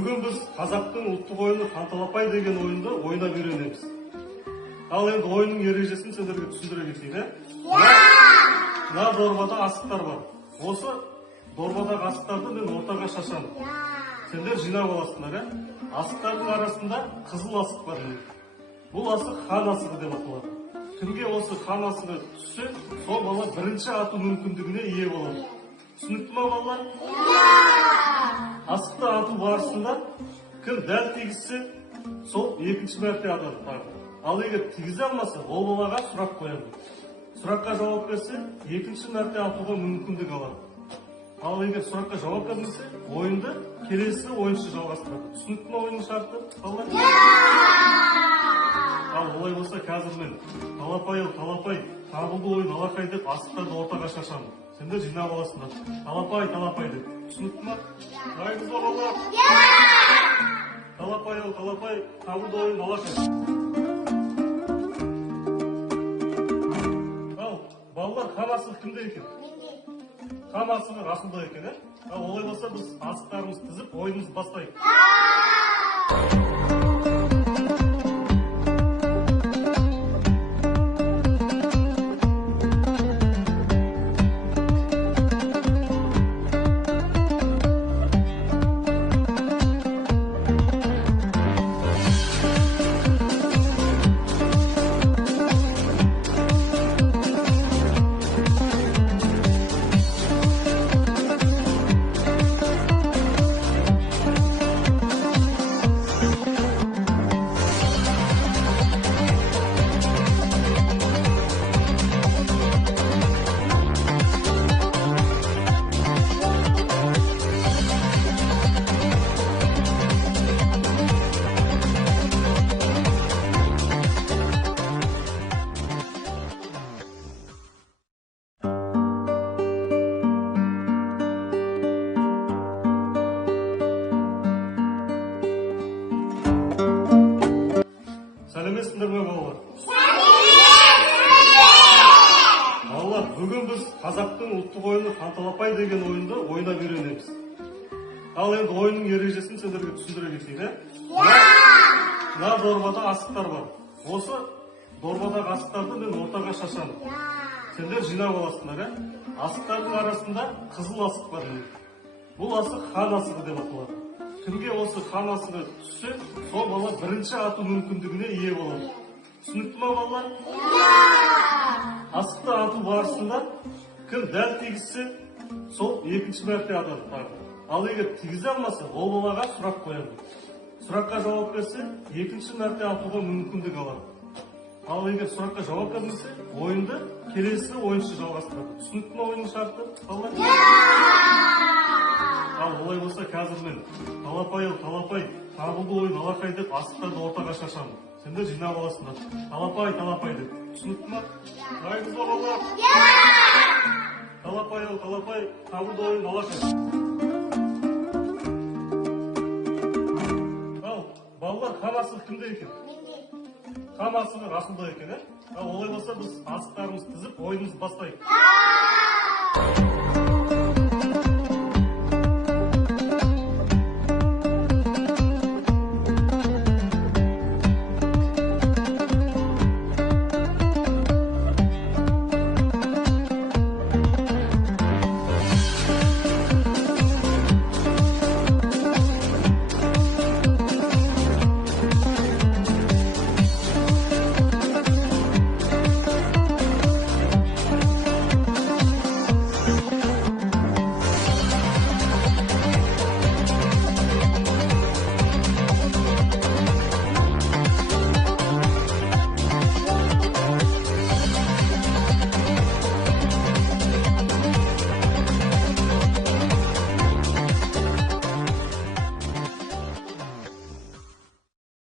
бүгін біз қазақтың ұлттық ойыны қанталапай деген ойынды ойнап үйренеміз. Ал енді ойынның ережесін сендерге түсіндіре кетейін, мына дорбада асықтар бар. Осы дорбадағы асықтарды мен ортаға шашамын. Сендер жинап аласыңдар, асықтардың арасында қызыл асық бар. Бұл асық хан асығы деп аталады. Кімге осы хан асығы түссе, сол бала бірінші ату мүмкіндігіне ие болады. Түсінікті ме балалар? Асықты ату барысында кім дәл тигізсе, сол екінші мәрте атады. Ал егер тигізе алмаса, ол балаға сұрақ қояды. Сұраққа жауап берсе, екінші мәрте атуға мүмкіндік алады. Ал егер сұраққа жауап бермесе, ойынды келесі ойыншы жалғастырады. Түсінікті ме ойынның шарты? Ал олай болса, қазір мен талапай, табылды ойын алақай деп асықтарды ортаға шашамын. Сендер жинап аласыңдар. Талапай деп. Түсінікті ме? Дайынсыз ба балалар? Талапай, табылды ойын алақай. Ал балалар, хан асығы кімде екен? Хан асығы Расулда екен, Ал олай болса, біз асықтарымыз тізіп, ойынымызды бастайық. Сәлеметсіңдер ме балалар? Балалар, бүгін біз қазақтың ұлттық ойыны қанталапай деген ойынды ойнап үйренеміз. Ал енді ойынның ережесін сендерге түсіндіре кетейін, мына дорбада асықтар бар. Осы дорбадағы асықтарды мен ортаға шашамын. Сендер жинап аласыңдар, асықтардың арасында қызыл асық бар. Бұл асық хан асығы деп аталады. Кімге осы хан асығы түссе, сол бала бірінші ату мүмкіндігіне ие болады. Түсінікті ме балалар? Асықты ату барысында кім дәл тигізсе, сол екінші мәрте атады. Ал егер тигізе алмаса, ол балаға сұрақ қояды. Сұраққа жауап берсе, екінші мәрте атуға мүмкіндік алады. Ал егер сұраққа жауап бермесе, ойынды келесі ойыншы жалғастырады. Түсінікті ме ойынның шарты? Ал олай болса, қазір мен талапай, табылды ойын алақай деп асықтарды ортаға шашамын. Сендер жинап аласыңдар. Талапай деп. Түсінікті ме? Дайынсыз ба балалар? Талапай, табылды ойын алақай. Ал балалар, хан асығы кімде екен? Хан асығы Расулда екен, Ал олай болса, біз асықтарымыз тізіп, ойынымызды бастайық.